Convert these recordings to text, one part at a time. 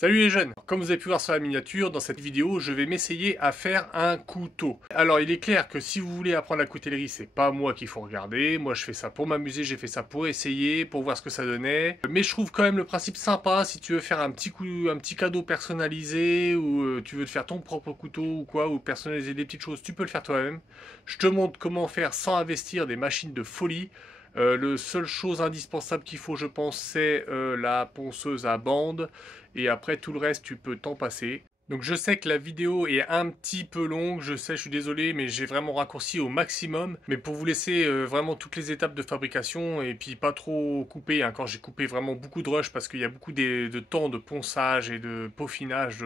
Salut les jeunes! Comme vous avez pu voir sur la miniature, dans cette vidéo, je vais m'essayer à faire un couteau. Alors il est clair que si vous voulez apprendre la coutellerie, c'est pas moi qu'il faut regarder. Moi je fais ça pour m'amuser, j'ai fait ça pour essayer, pour voir ce que ça donnait. Mais je trouve quand même le principe sympa si tu veux faire un petit cadeau personnalisé ou tu veux te faire ton propre couteau ou quoi, ou personnaliser des petites choses, tu peux le faire toi-même. Je te montre comment faire sans investir des machines de folie. Le seule chose indispensable qu'il faut, je pense, c'est la ponceuse à bande. Et après, tout le reste, tu peux t'en passer. Donc je sais que la vidéo est un petit peu longue, je sais, je suis désolé, mais j'ai vraiment raccourci au maximum. Mais pour vous laisser vraiment toutes les étapes de fabrication et puis pas trop couper. Encore, j'ai coupé vraiment beaucoup de rush parce qu'il y a beaucoup de temps de ponçage et de peaufinage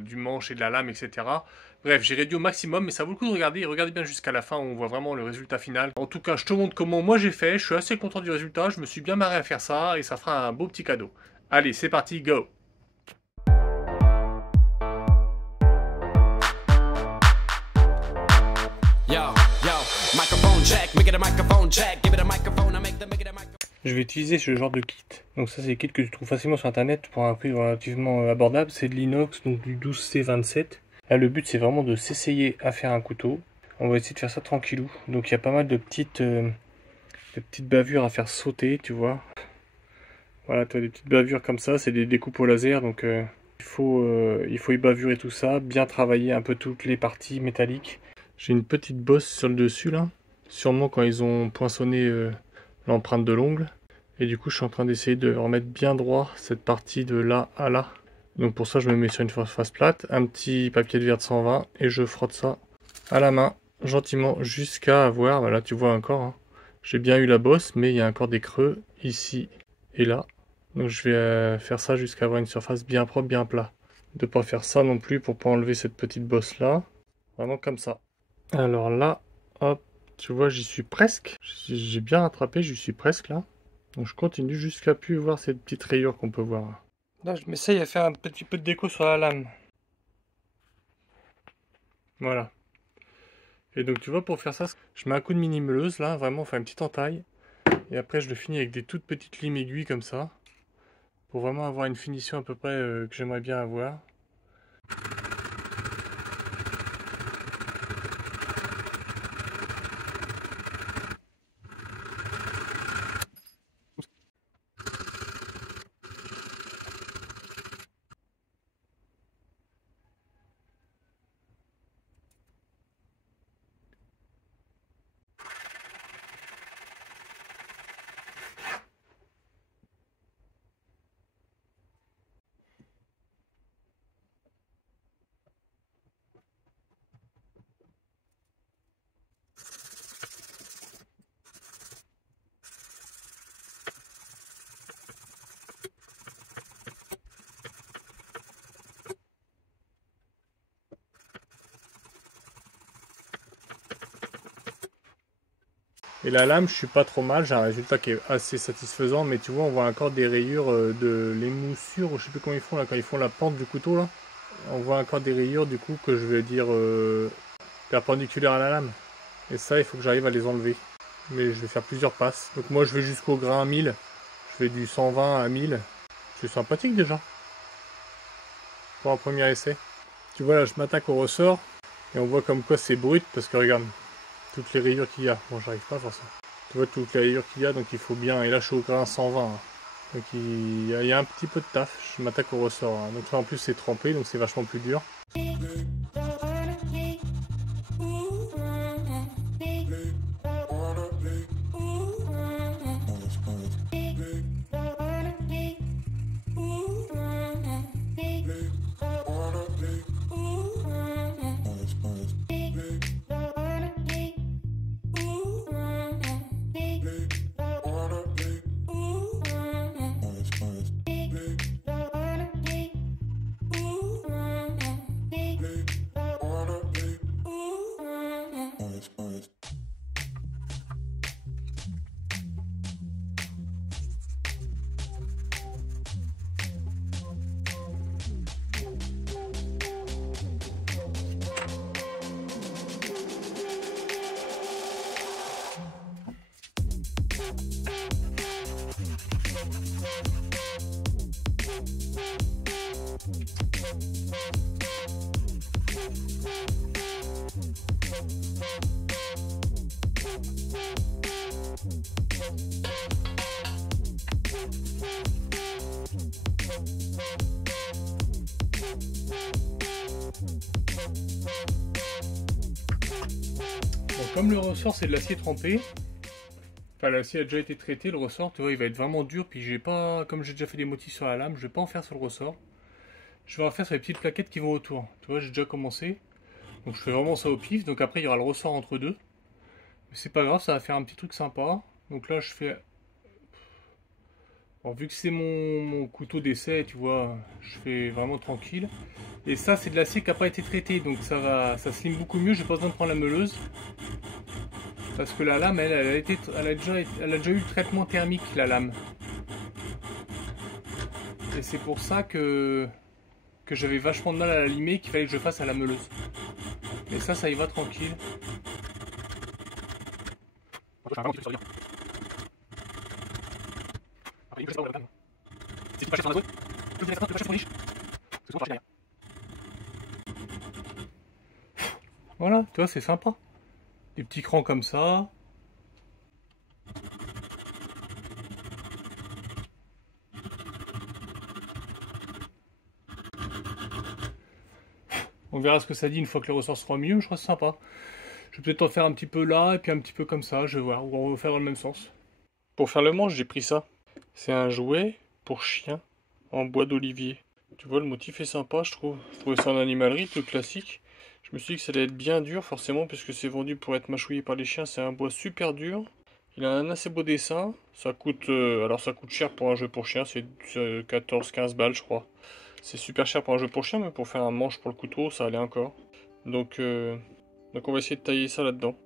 du manche et de la lame, etc. Bref, j'ai réduit au maximum, mais ça vaut le coup de regarder. Regardez bien jusqu'à la fin, on voit vraiment le résultat final. En tout cas, je te montre comment moi j'ai fait. Je suis assez content du résultat, je me suis bien marré à faire ça et ça fera un beau petit cadeau. Allez, c'est parti, go! Je vais utiliser ce genre de kit. Donc ça c'est le kit que tu trouves facilement sur internet pour un prix relativement abordable. C'est de l'inox, donc du 12C27. Là le but c'est vraiment de s'essayer à faire un couteau. On va essayer de faire ça tranquillou. Donc il y a pas mal de petites bavures à faire sauter, tu vois. Voilà, tu as des petites bavures comme ça, c'est des découpes au laser. Donc il faut y bavurer tout ça, bien travailler un peu toutes les parties métalliques. J'ai une petite bosse sur le dessus là. Sûrement quand ils ont poinçonné l'empreinte de l'ongle. Et du coup je suis en train d'essayer de remettre bien droit cette partie de là à là. Donc pour ça je me mets sur une surface plate, un petit papier de verre de 120 et je frotte ça à la main gentiment jusqu'à avoir, bah là tu vois encore, hein, j'ai bien eu la bosse mais il y a encore des creux ici et là. Donc je vais faire ça jusqu'à avoir une surface bien propre, bien plat. De pas faire ça non plus pour pas enlever cette petite bosse là. Vraiment comme ça. Alors là, hop. Tu vois, j'y suis presque. J'ai bien rattrapé, j'y suis presque là. Donc je continue jusqu'à plus voir cette petite rayure qu'on peut voir. Là, je m'essaye à faire un petit peu de déco sur la lame. Voilà. Et donc tu vois, pour faire ça, je mets un coup de mini-meuleuse là, vraiment, enfin une petite entaille. Et après, je le finis avec des toutes petites limes aiguilles comme ça. Pour vraiment avoir une finition à peu près que j'aimerais bien avoir. Et la lame, je suis pas trop mal, j'ai un résultat qui est assez satisfaisant, mais tu vois, on voit encore des rayures de l'émoussure, ou je sais plus comment ils font là, quand ils font la pente du couteau là. On voit encore des rayures du coup que je vais dire perpendiculaires à la lame. Et ça, il faut que j'arrive à les enlever. Mais je vais faire plusieurs passes. Donc moi, je vais jusqu'au grain 1000. Je fais du 120 à 1000. C'est sympathique déjà. Pour un premier essai. Tu vois là, je m'attaque au ressort. Et on voit comme quoi c'est brut, parce que regarde. Toutes les rayures qu'il y a. Bon, j'arrive pas à faire ça. Tu vois toutes les rayures qu'il y a, donc il faut bien. Et là, je suis au grain 120. Hein. Donc il y a un petit peu de taf. Je m'attaque au ressort. Hein. Donc là, en plus, c'est trempé, donc c'est vachement plus dur. Bon, comme le ressort c'est de l'acier trempé, enfin l'acier a déjà été traité, le ressort tu vois il va être vraiment dur, puis j'ai pas, comme j'ai déjà fait des motifs sur la lame, je vais pas en faire sur le ressort. Je vais en faire sur les petites plaquettes qui vont autour. Tu vois j'ai déjà commencé, donc je fais vraiment ça au pif, donc après il y aura le ressort entre deux. Mais c'est pas grave, ça va faire un petit truc sympa. Donc là je fais... Bon, vu que c'est mon couteau d'essai, tu vois, je fais vraiment tranquille. Et ça c'est de l'acier qui n'a pas été traité, donc ça slim beaucoup mieux, j'ai pas besoin de prendre la meuleuse. Parce que la lame, elle a déjà eu le traitement thermique, la lame. Et c'est pour ça que j'avais vachement de mal à la limer, qu'il fallait que je fasse à la meuleuse. Et ça y va tranquille. Voilà, tu vois, c'est sympa. Des petits crans comme ça. On verra ce que ça dit une fois que le ressort sera mieux, je crois que c'est sympa. Je vais peut-être en faire un petit peu là, et puis un petit peu comme ça, je vais voir, ou on va faire dans le même sens. Pour faire le manche, j'ai pris ça. C'est un jouet pour chien en bois d'olivier. Tu vois, le motif est sympa, je trouve. Je trouvais ça en animalerie, peu classique. Je me suis dit que ça allait être bien dur, forcément, puisque c'est vendu pour être mâchouillé par les chiens. C'est un bois super dur. Il a un assez beau dessin. Ça coûte, alors ça coûte cher pour un jeu pour chien, c'est 14-15 balles, je crois. C'est super cher pour un jeu pour chien, mais pour faire un manche pour le couteau, ça allait encore. Donc, donc on va essayer de tailler ça là-dedans.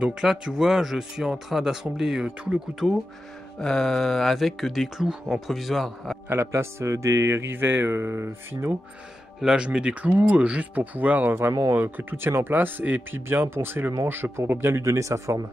Donc là, tu vois, je suis en train d'assembler tout le couteau avec des clous en provisoire à la place des rivets finaux. Là, je mets des clous juste pour pouvoir vraiment que tout tienne en place et puis bien poncer le manche pour bien lui donner sa forme.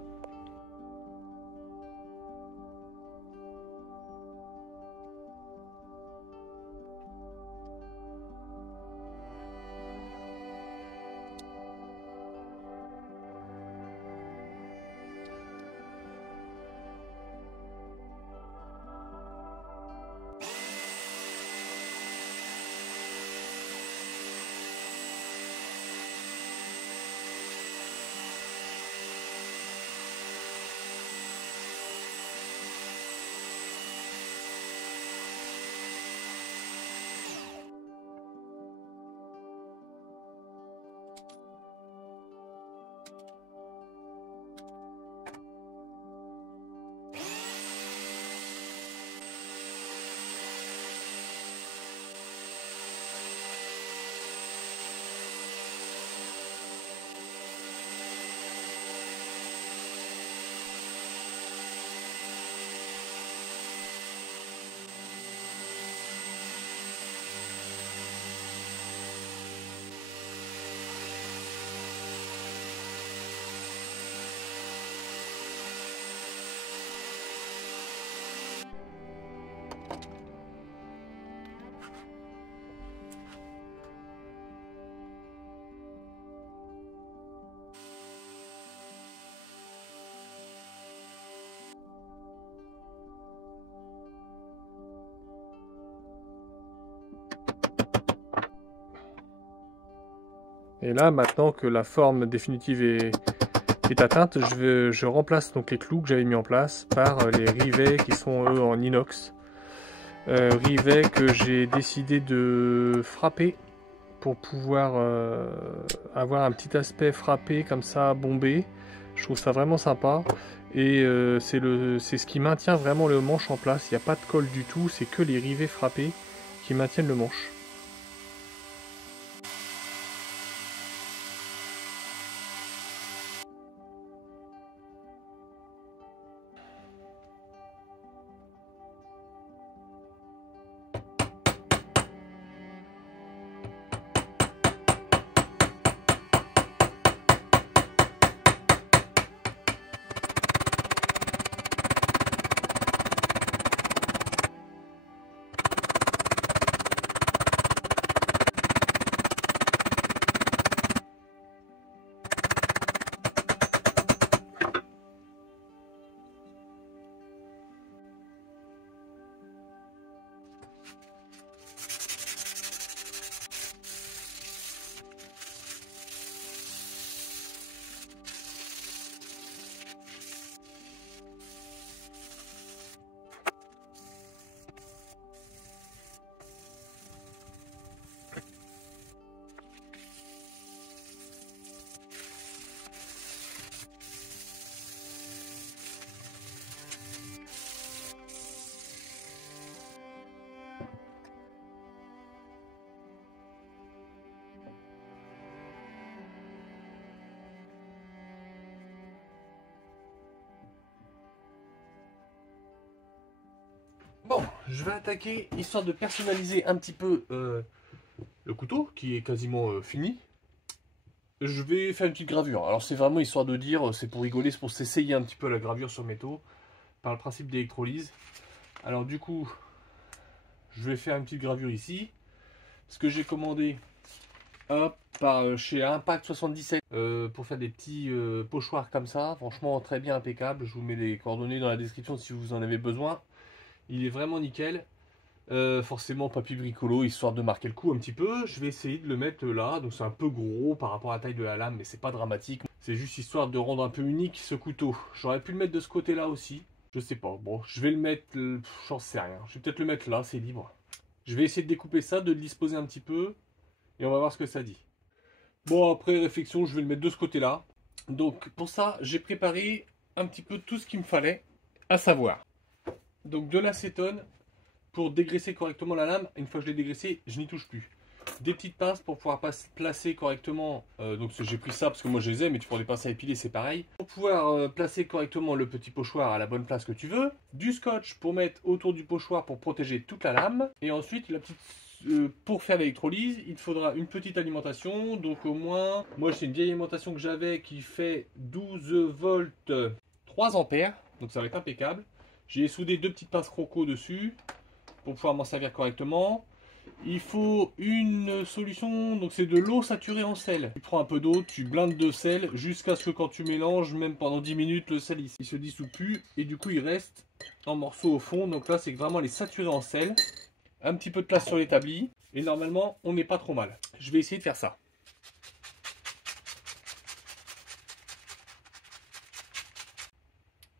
Et là, maintenant que la forme définitive est atteinte, je remplace donc les clous que j'avais mis en place par les rivets qui sont eux en inox. Rivets que j'ai décidé de frapper pour pouvoir avoir un petit aspect frappé comme ça, bombé. Je trouve ça vraiment sympa. Et c'est ce qui maintient vraiment le manche en place. Il n'y a pas de colle du tout, c'est que les rivets frappés qui maintiennent le manche. Bon, je vais attaquer, histoire de personnaliser un petit peu le couteau, qui est quasiment fini. Je vais faire une petite gravure. Alors c'est vraiment histoire de dire, c'est pour rigoler, c'est pour s'essayer un petit peu la gravure sur métaux, par le principe d'électrolyse. Alors du coup, je vais faire une petite gravure ici. Ce que j'ai commandé par chez Impact 77 pour faire des petits pochoirs comme ça. Franchement, très bien, impeccable. Je vous mets les coordonnées dans la description si vous en avez besoin. Il est vraiment nickel. Forcément papier bricolo, histoire de marquer le coup un petit peu. Je vais essayer de le mettre là. Donc c'est un peu gros par rapport à la taille de la lame, mais c'est pas dramatique. C'est juste histoire de rendre un peu unique ce couteau. J'aurais pu le mettre de ce côté-là aussi. Je sais pas. Bon, je vais le mettre... j'en sais rien. Je vais peut-être le mettre là, c'est libre. Je vais essayer de découper ça, de le disposer un petit peu. Et on va voir ce que ça dit. Bon, après réflexion, je vais le mettre de ce côté-là. Donc pour ça, j'ai préparé un petit peu tout ce qu'il me fallait. À savoir, donc de l'acétone pour dégraisser correctement la lame. Une fois que je l'ai dégraissé, je n'y touche plus. des petites pinces pour pouvoir placer correctement. Donc j'ai pris ça parce que moi je les ai, mais tu prends des pinces à épiler, c'est pareil. Pour pouvoir placer correctement le petit pochoir à la bonne place que tu veux. Du scotch pour mettre autour du pochoir pour protéger toute la lame. Et ensuite la petite... pour faire l'électrolyse, il te faudra une petite alimentation. Donc au moins, moi c'est une vieille alimentation que j'avais qui fait 12 volts 3 ampères. Donc ça va être impeccable. J'ai soudé deux petites pinces croco dessus pour pouvoir m'en servir correctement. Il faut une solution, donc c'est de l'eau saturée en sel. Tu prends un peu d'eau, tu blindes de sel jusqu'à ce que quand tu mélanges, même pendant 10 minutes, le sel il se dissout plus et du coup il reste en morceaux au fond. Donc là c'est vraiment les saturer en sel. Un petit peu de place sur l'établi et normalement on n'est pas trop mal. Je vais essayer de faire ça.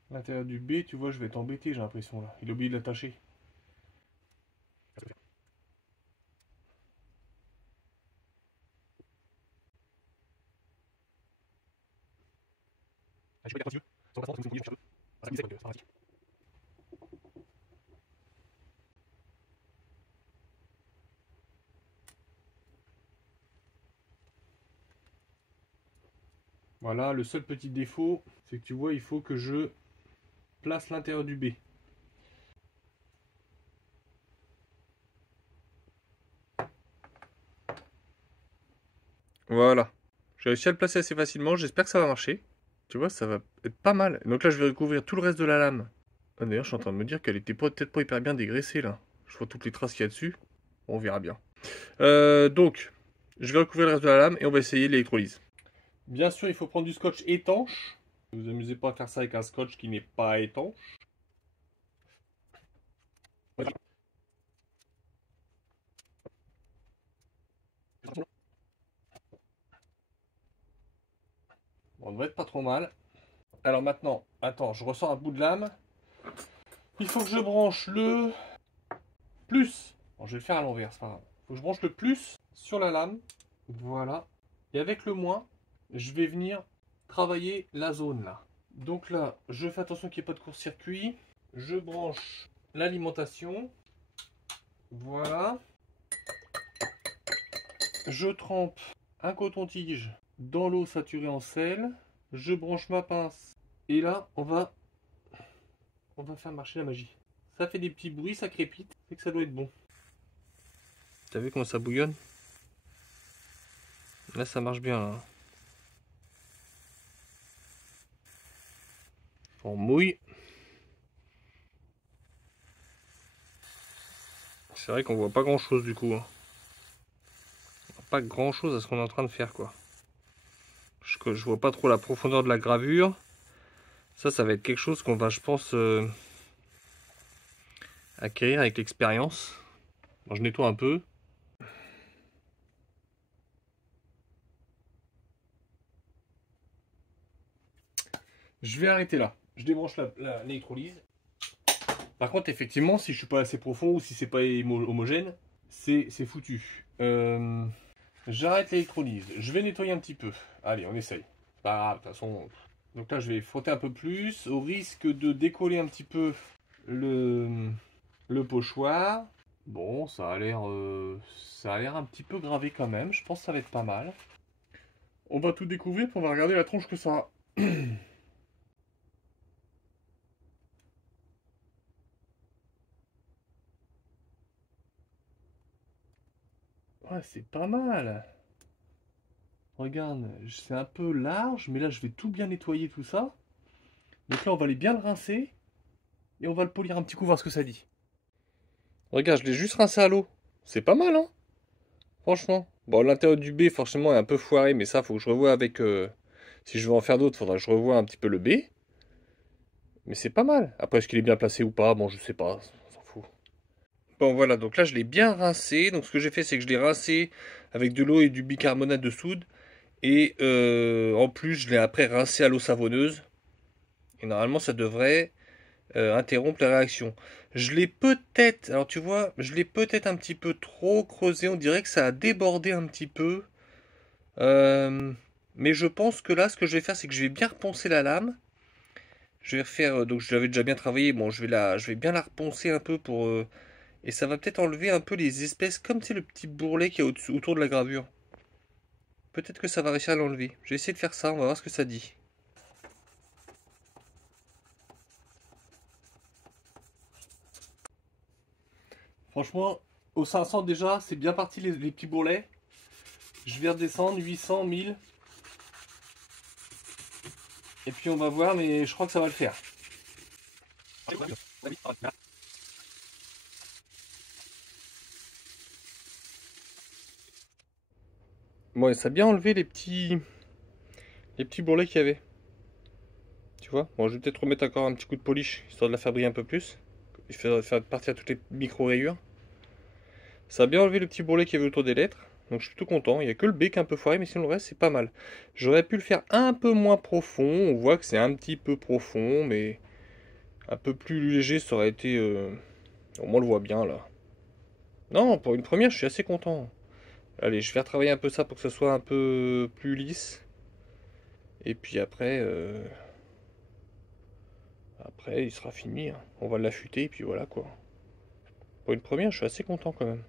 L'intérieur du B, tu vois, je vais t'embêter, j'ai l'impression là. Il a oublié de l'attacher. Voilà, le seul petit défaut, c'est que tu vois, il faut que je place l'intérieur du B. Voilà. J'ai réussi à le placer assez facilement, j'espère que ça va marcher. Tu vois, ça va être pas mal. Donc là, je vais recouvrir tout le reste de la lame. Ah, d'ailleurs, je suis en train de me dire qu'elle était peut-être pas hyper bien dégraissée, là. Je vois toutes les traces qu'il y a dessus. On verra bien. Donc, je vais recouvrir le reste de la lame et on va essayer l'électrolyse. Bien sûr, il faut prendre du scotch étanche. Ne vous amusez pas à faire ça avec un scotch qui n'est pas étanche. Bon, on devrait être pas trop mal. Alors maintenant, attends, je ressors un bout de lame. Il faut que je branche le plus. Bon, je vais le faire à l'envers, c'est pas grave. Il faut que je branche le plus sur la lame. Voilà. Et avec le moins, je vais venir travailler la zone là. Donc là, je fais attention qu'il n'y ait pas de court-circuit. Je branche l'alimentation. Voilà. Je trempe un coton-tige dans l'eau saturée en sel. Je branche ma pince. Et là, on va faire marcher la magie. Ça fait des petits bruits, ça crépite. C'est que ça doit être bon. T'as vu comment ça bouillonne? Là, ça marche bien. Là. On mouille. C'est vrai qu'on voit pas grand chose du coup. Hein. Pas grand chose à ce qu'on est en train de faire quoi. Je vois pas trop la profondeur de la gravure. Ça va être quelque chose qu'on va, je pense, acquérir avec l'expérience. Bon, je nettoie un peu. Je vais arrêter là. Je débranche l'électrolyse. Par contre, effectivement, si je suis pas assez profond ou si c'est pas homogène, c'est foutu. J'arrête l'électrolyse. Je vais nettoyer un petit peu. Allez, on essaye. C'est pas grave, de toute façon. Donc là, je vais frotter un peu plus, au risque de décoller un petit peu le pochoir. Bon, ça a l'air un petit peu gravé quand même. Je pense que ça va être pas mal. On va tout découvrir, puis on va regarder la tronche que ça a. Ouais, c'est pas mal. Regarde, c'est un peu large, mais là je vais tout bien nettoyer tout ça. Donc là on va aller bien le rincer. Et on va le polir un petit coup, voir ce que ça dit. Regarde, je l'ai juste rincé à l'eau. C'est pas mal, hein? Franchement. Bon, l'intérieur du B, forcément, est un peu foiré, mais ça, faut que je revoie avec... si je veux en faire d'autres, faudra que je revoie un petit peu le B. Mais c'est pas mal. Après, est-ce qu'il est bien placé ou pas? Bon, je sais pas. On s'en fout. Bon, voilà. Donc là, je l'ai bien rincé. Donc, ce que j'ai fait, c'est que je l'ai rincé avec de l'eau et du bicarbonate de soude. Et en plus, je l'ai après rincé à l'eau savonneuse. Et normalement, ça devrait interrompre la réaction. Je l'ai peut-être, alors tu vois, je l'ai peut-être un petit peu trop creusé. On dirait que ça a débordé un petit peu. Mais je pense que là, ce que je vais faire, c'est que je vais bien reponcer la lame. Je vais refaire, donc je l'avais déjà bien travaillé. Bon, je vais bien la reponcer un peu pour Et ça va peut-être enlever un peu les espèces, comme c'est le petit bourrelet qu'il y a autour de la gravure. Peut-être que ça va réussir à l'enlever. Je vais essayer de faire ça, on va voir ce que ça dit. Franchement, au 500 déjà, c'est bien parti les petits bourrelets. Je vais redescendre 800, 1000. Et puis on va voir, mais je crois que ça va le faire. Bon, et ça a bien enlevé les petits bourrelets qu'il y avait. Tu vois? Bon, je vais peut-être remettre encore un petit coup de polish, histoire de la faire briller un peu plus. Il faire partir toutes les micro-rayures. Ça a bien enlevé le petit bourrelet qu'il y avait autour des lettres. Donc je suis plutôt content. Il n'y a que le bec un peu foiré, mais sinon le reste c'est pas mal. J'aurais pu le faire un peu moins profond. On voit que c'est un petit peu profond, mais un peu plus léger, ça aurait été... Au moins on le voit bien là. Non, pour une première, je suis assez content. Allez, je vais retravailler un peu ça pour que ce soit un peu plus lisse. Et puis après, après il sera fini, hein. On va l'affûter et puis voilà quoi. Pour une première, je suis assez content quand même.